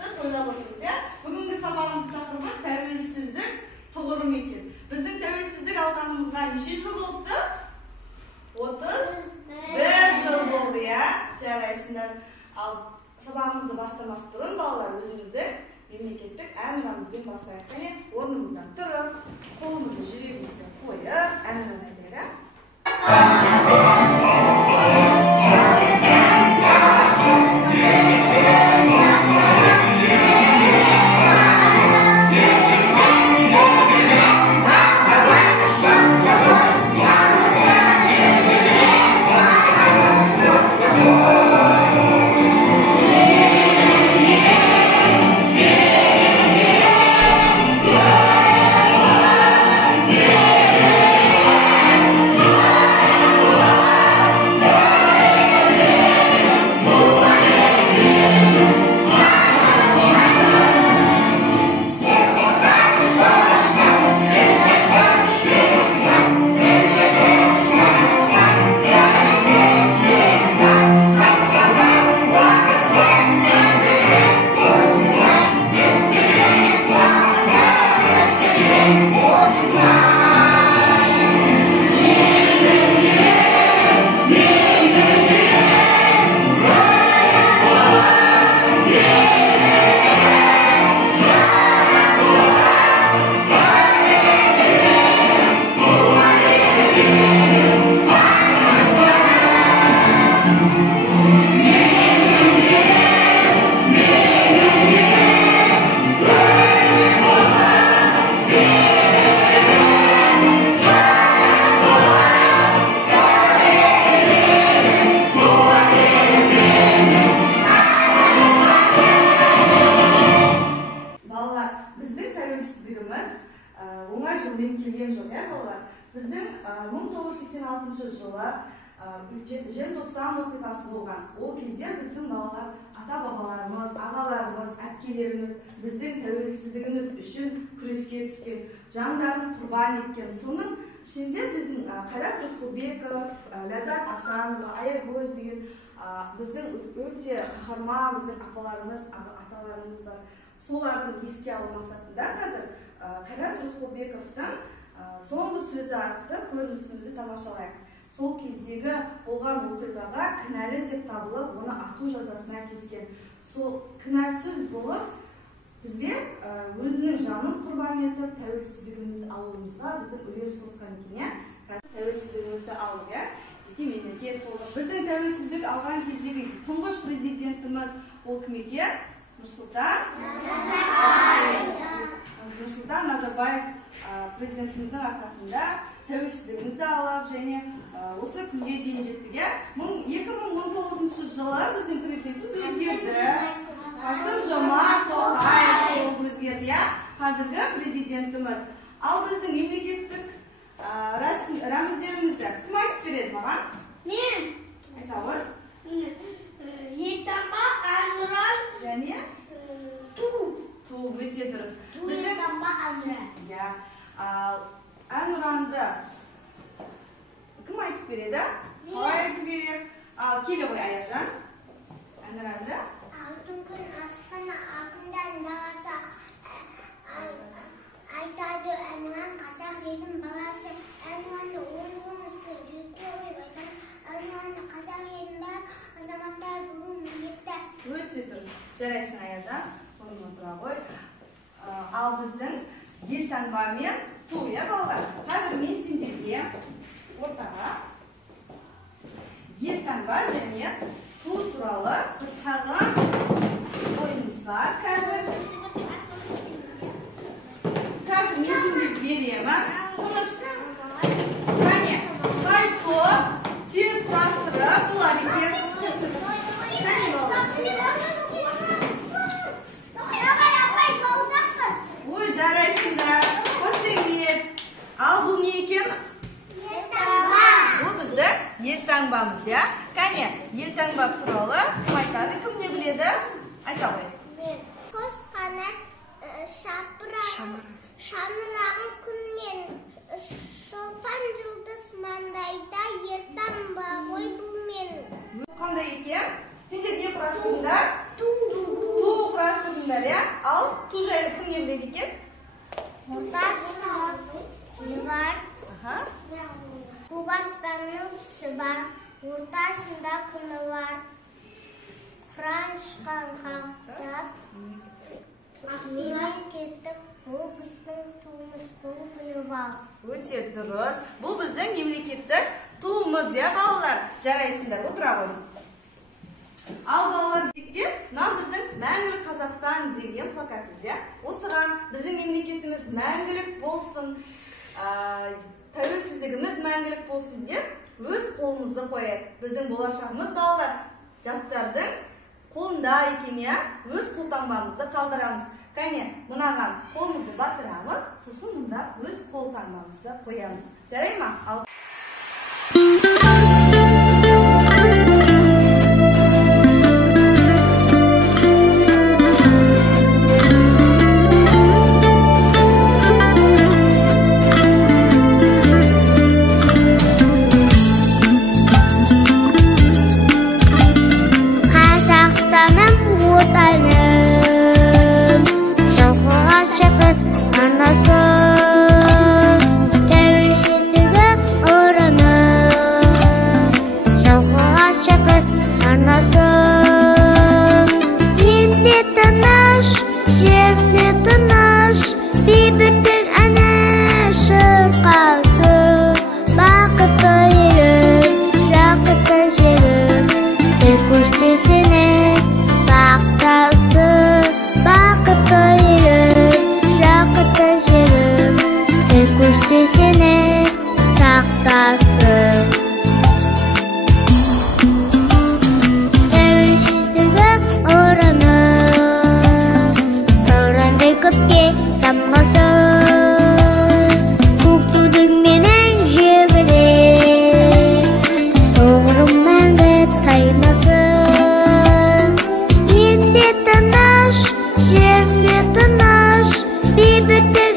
байланысты тойлап отырмыз, иә? Бүгінгі сабағымыз тақырыбы тәуелсіздік тұғыры екен. Біздің тәуелсіздік алғанымызға неше жыл болыпты? 31 жыл болды, иә? Жарайсыңдар. Ал сабағымызды бастамас бұрын балалар өзіміздің мемлекеттік әнұранымызбен бастайық. Және орнымыздан тұрып, қолымызды жүрегімізге қойып, әнұран айтайық. Оңай жолмен келген жоқ, иә балалар? Біздің 1986 жылы желтоқсан оқиғасы болған. Ол кезде біздің балалар, ата-бабаларымыз, ағаларымыз, әпкелеріміз біздің тәуелсіздігіміз үшін күреске түскен, жандарын құрбан еткен. Соның ішінде біздің Қайрат Рысқұлбеков, Ләззат Асанова, Аягөз деген біздің өте қаһарман біздің апаларымыз, аталарымыз бар. Солардың еске алу мақсатында қазір Қайрат Рысқұлбековтың соңғы сөзі атты көрінісімізді тамашалайық. Сол кездегі болған оқиғаға кінәлі деп табылып, оны ату жазасына кескен. Сол кінәсіз болып, бізге өзінің жанын құрбан етіп, тәуелсіздігімізді алуымызға біздің үлес қосқан екен. Қазір тәуелсіздігімізді алдық, жеке мемлекет болдық. Біздің тәуелсіздік алған кездегі тұңғыш президентіміз ол кім екен? Нұрсұлтан Назарбаев президентіміздің арқасында тәуелсіздігімізді алып, және осы күнге дейін жеттік. 2019 жылы біздің президентіміз өзгерді. Қасым-Жомарт Тоқаев өзгерді, қазіргі президентіміз. Ал біздің мемлекеттік рәміздерімізді кім айтып береді маған? Мен. Айта ғой. Елтаңба, әнұран, және ту өте дұрыс. Елтаңба, әнұран. Әнұранды кім айтып береді? Қалай айтып береді? Келе ғой Аяжан. Әнұранды. Алтын күн аспаны ақындан даласы айтады әнұран қазақ елдің баласы. Әнұранды оңғымызды жүрекке қойып айтады. Әнұранды қазақ елдің бәрі азаматтар бүгін міндетті. Өте дұрыс. Жарайсың Аяжан. Орнына тұра ғой. Ал біздің елтаңба мен ту, иә балалар? Қазір мен сендерге ортаға елтаңба және ту туралы бір шағын ойымыз бар. Қазір мен сендерге беремін. Тыныш. Қане, қайтып, тез құрастырып, бұл әрекет. Қане балалар. Ой, жарайсыңдар. Қошемет. Ал бұл не екен? Елтаңба. Бұл біздің елтаңбамыз, иә? Қане, елтаңба туралы кім айтады, кім не біледі? Айта ғой. Қос қанат шаңырағын күнмен, шолпан жұлдыз маңдайда елтаңба ғой бұл мен. Қандай екен? Сендер не құрастырыңдар? Ту құрастырыңдар. Шындар, ya? Al, ту жайлы кім емдейді екен? Ортасында гүл бар. Көк аспанның түсі бар. Ортасында күні бар. Қыран ұшқан қалықтап. Мемлекеттік бұл біздің туымыз, бұл гүлі бар. Өте дұрыс. Бұл біздің мемлекеттік туымыз, ya, балалар? Жарайсыңдар, отыра қойың. Ал балалар дегенде, мына біздің мәңгілік Қазақстан деген плакатымыз, ya. Осыған біздің мемлекетіміз мәңгілік болсын, тәуелсіздігіміз мәңгілік болсын деп, өз қолымызды қояйық. Біздің болашағымыз балалар, жастардың қолында екен, ya, өз қолтаңбамызды қалдырамыз. Кәне, мынаған қолымызды батырамыз, сосын мұнда өз қолтаңбамызды қоямыз. Жарай ма? Birlikte